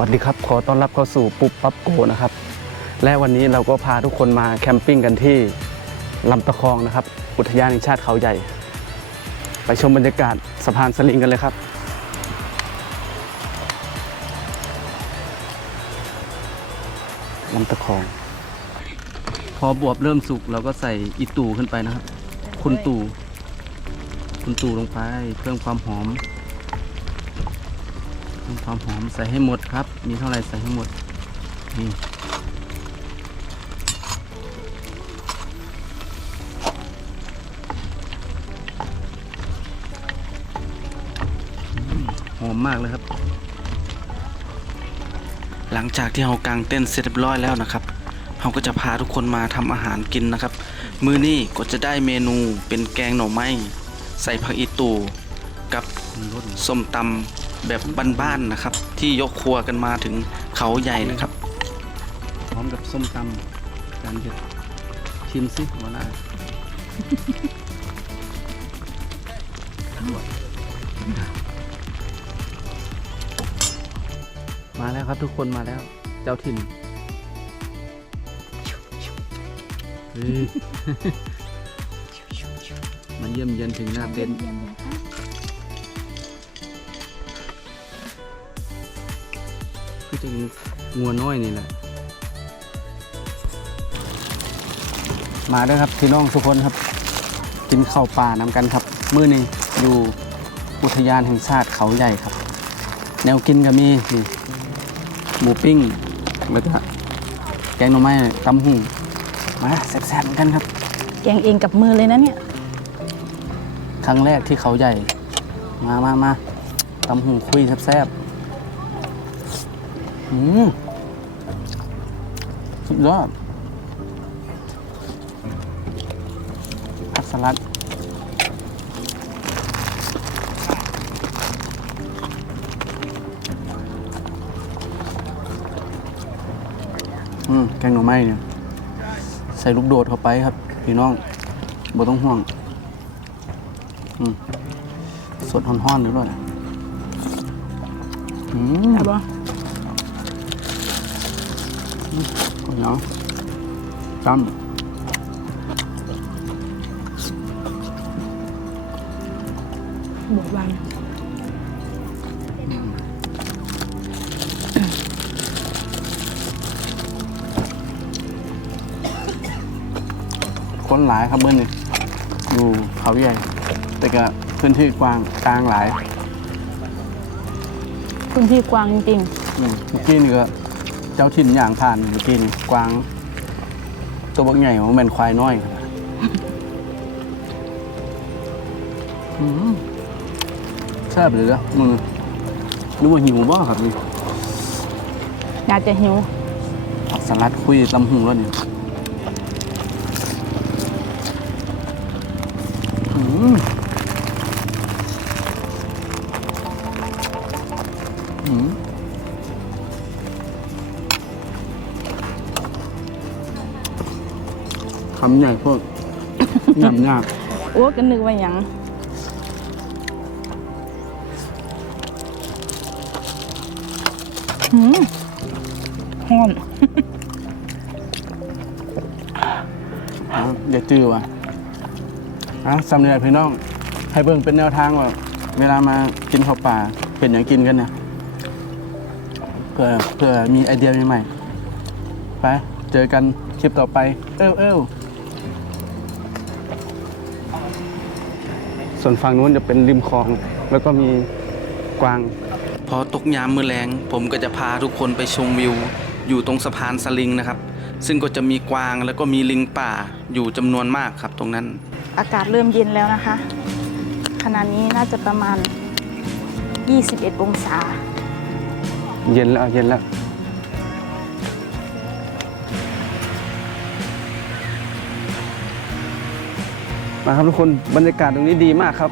สวัสดีครับ ขอต้อนรับเข้าสู่ปุ๊บปั๊บโกนะครับ และวันนี้เราก็พาทุกคนมาแคมปิ้งกันที่ลำตะคองนะครับ อุทยานแห่งชาติเขาใหญ่ ไปชมบรรยากาศสะพานสลิงกันเลยครับ ลำตะคอง พอบวบเริ่มสุกเราก็ใส่อีตูขึ้นไปนะครับ คุณตูคุณตูลงไปเพิ่มความหอม ความหอมใส่ให้หมดครับ มีเท่าไหร่ใส่ให้หมด นี่หอมมากเลยครับ หลังจากที่เรากางเต้นเสร็จเรียบร้อยแล้วนะครับเราก็จะพาทุกคนมาทำอาหารกินนะครับ มื้อนี้ก็จะได้เมนูเป็นแกงหน่อไม้ ใส่ผักอีตูกับส้มตำ แบบบ้านๆนะครับ ที่ยกครัวกันมาถึงเขาใหญ่นะครับ พร้อมกับส้มตำจานเด็ดชิมสิหัวหน้ามาแล้วครับทุกคนมาแล้ว เจ้าถิ่นเฮ้ยมาเยี่ยมเยียนถึงหน้าเต็นท์ คือจะงัวน้อยนี่แหละ มาด้วยครับพี่น้องทุกคนครับ กินข้าวป่านำกันครับ มื้อนี้อยู่อุทยานแห่งชาติเขาใหญ่ครับ แนวกินก็มีนี่หมูปิ้งแล้วก็แกงหน่อไม้ตำหูมาแซ่บๆเหมือนกันครับ แกงเองกับมือเลยนะเนี่ย ครั้งแรกที่เขาใหญ่ มามามาตำหูคุยแซ่บๆ อืมสุดยอดผักสลัดอืมแกงหน่อไม้เนี่ย ใส่ลูกโดดเข้าไปครับ พี่น้องบ่ต้องห่วง อืมสดฮ้อนๆด้วยอืมเอาบ่ก็เนาะจบวกวันำคนหลายครับเบิ้ลนี่อยู่เขาใหญ่ แต่ก็พื้นที่กว้างกลางหลาย พื้นที่กว้างจริงอืมเมื่อกี้นี่ก็ เจ้าถิ่นอย่างผ่านเมื่อกี้นี่กวาง ตัวบักใหญ่มันเป็นควายน้อยครับอืมแซ่บเลยนะมือนึกว่าหิวบ้าครับนี่น่าจะหิวผักสลัดคุยตำหูแล้วเนี่ยอืมอืมำใหญ่พวกยำยากโอ้กันนึกว่าหยังหืมฮ้อนอะเดี๋ยวจื้อว่ะอะสำเนียงพี่น้อง ให้เบิ่งเป็นแนวทางว่า เวลามากินข้าวป่าเป็นอย่างกินกันเนี่ยเพื่อเพื่อมีไอเดียใหม่ๆไป เจอกันคลิปต่อไป เอ้วเอ้ว ส่วนฝั่งนู้นจะเป็นริมคลอง แล้วก็มีกวาง พอตกยามมือแรงผมก็จะพาทุกคนไปชมวิว อยู่ตรงสะพานสลิงนะครับ ซึ่งก็จะมีกวางแล้วก็มีลิงป่าอยู่จำนวนมากครับตรงนั้น อากาศเริ่มเย็นแล้วนะคะ ขณะนี้น่าจะประมาณ 21 องศา เย็นแล้วเย็นแล้ว มาครับทุกคนบรรยากาศตรงนี้ดีมากครับ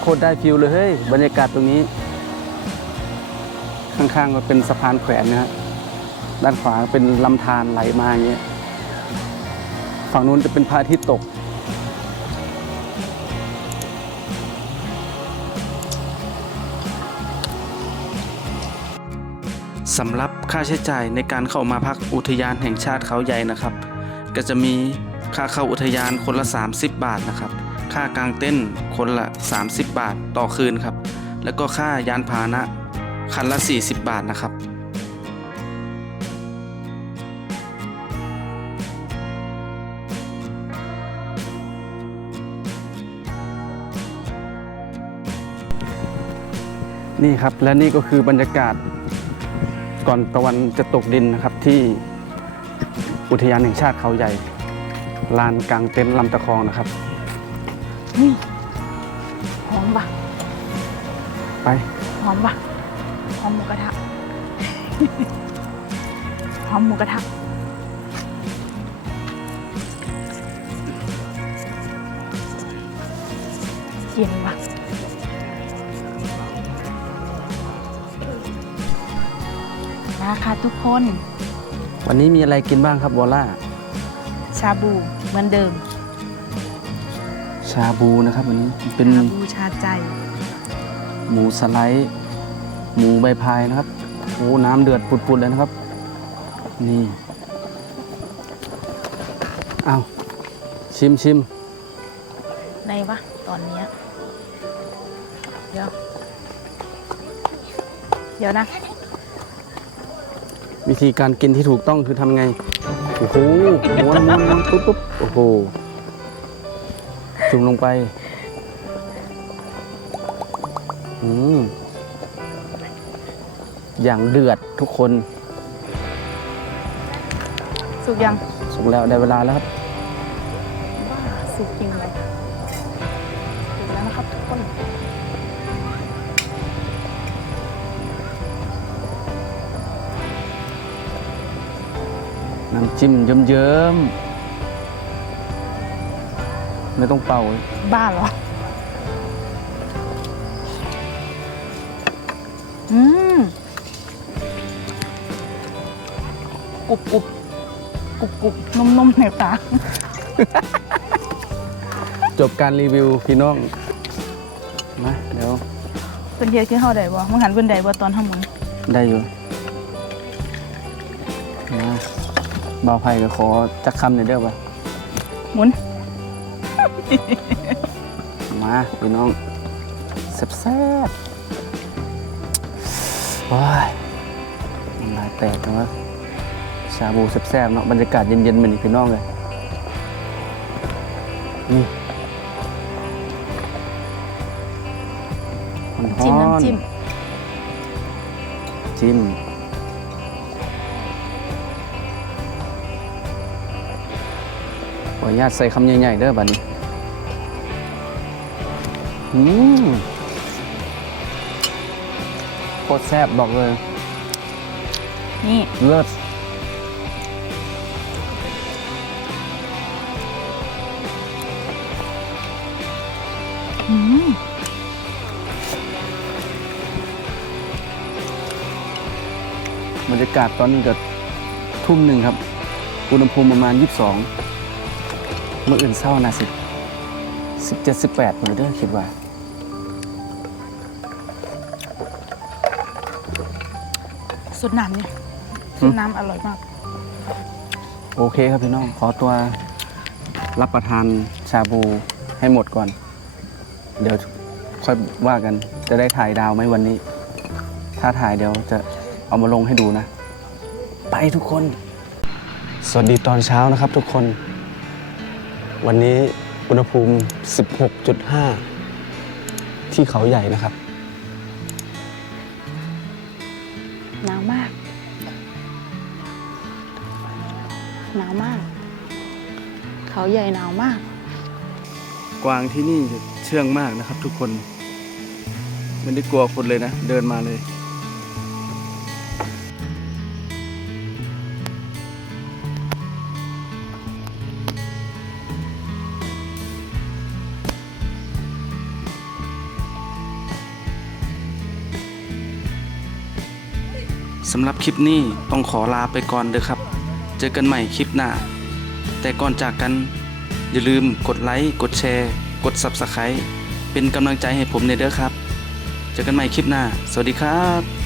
โคตรได้ฟิลเลยเฮ้ยบรรยากาศตรงนี้ ข้างๆก็เป็นสะพานแขวนนะฮะด้านขวาเป็นลำธารไหลมาอย่างเงี้ยฝั่งนู้นจะเป็นพระอาทิตย์ตก สำหรับค่าใช้จ่ายในการเข้ามาพักอุทยานแห่งชาติเขาใหญ่นะครับ ก็จะมีค่าเข้าอุทยานคนละ 30 บาทนะครับ ค่ากางเต้นคนละ 30 บาทต่อคืนครับ แล้วก็ค่ายานพาหนะคันละ 40 บาทนะครับนี่ครับและนี่ก็คือบรรยากาศ ก่อนตะวันจะตกดินนะครับที่อุทยานแห่งชาติเขาใหญ่ลานกลางเต็นท์ลำตะคองนะครับนี่หอมปะไปหอมปะหอมหมูกระทะหอมหมูกระทะเย็นปะ มาค่ะทุกคน วันนี้มีอะไรกินบ้างครับวอลล่า ชาบูเหมือนเดิม ชาบูนะครับวันนี้เป็นชาบูชาใจ หมูสไลด์หมูใบพายนะครับโอ้น้ำเดือดปุดๆเลยนะครับ นี่เอาชิมชิมในปะตอนเนี้ยเดี๋ยว เดี๋ยวนะ วิธีการกินที่ถูกต้องคือทำไง โอ้โหม้วนม้วนม้วนปุ๊บปุ๊บโอ้โห จุ่มลงไป อืม อย่างเดือดทุกคน สุกยัง สุกแล้วได้เวลาแล้วครับ สุกจริง น้ำจิ้มเยิ้มๆไม่ต้องเป่า บ้าเหรอ อืมกรุบกรุบกรุบกรุบนุ่มนุ่มๆในปากจบการรีวิวพี่น้องมาเดี๋ยวเป็นเทียขึ้นเท่าใดบ่มึงหันเป็นใดบ่ตอนทำมึงได้อยู่ บาไผ่ก็ขอจักคำหน่อยเด้อป่ะหมุน มาพี่น้องแซ่บๆว้ายน้ำลายแตกนะวะชาบูแซ่บๆเนาะบรรยากาศเย็นๆเหมือนพี่น้องเลยนี่มันฮ้จิ้มอน น้ำจิ้ม จิ้ม ขออนุญาตใส่คำใหญ่ๆเด้อบัดนี้อืมโคตรแซ่บบอกเลย นี่เลิศอืมบรรยากาศตอนนี้ก็ทุ่มหนึ่งครับ อุณหภูมิประมาณ 22เมื่ออื่นเศร้านะสิ17 18ผมเด้อคิดว่าสดน้ำเนี่ยสดน้ำอร่อยมาก โอเคครับพี่น้อง ขอตัวรับประทานชาบูให้หมดก่อน เดี๋ยวค่อยว่ากัน จะได้ถ่ายดาวไหมวันนี้ ถ้าถ่ายเดี๋ยวจะเอามาลงให้ดูนะ ไปทุกคน สวัสดีตอนเช้านะครับทุกคน วันนี้อุณหภูมิ 16.5 ที่เขาใหญ่นะครับ หนาวมาก หนาวมาก เขาใหญ่หนาวมาก กวางที่นี่เชื่องมากนะครับทุกคน ไม่ได้กลัวคนเลยนะ เดินมาเลย สำหรับคลิปนี้ต้องขอลาไปก่อนเด้อครับ เจอกันใหม่คลิปหน้า แต่ก่อนจากกัน อย่าลืมกดไลค์ กดแชร์ กด Subscribe เป็นกำลังใจให้ผมในเด้อครับ เจอกันใหม่คลิปหน้า สวัสดีครับ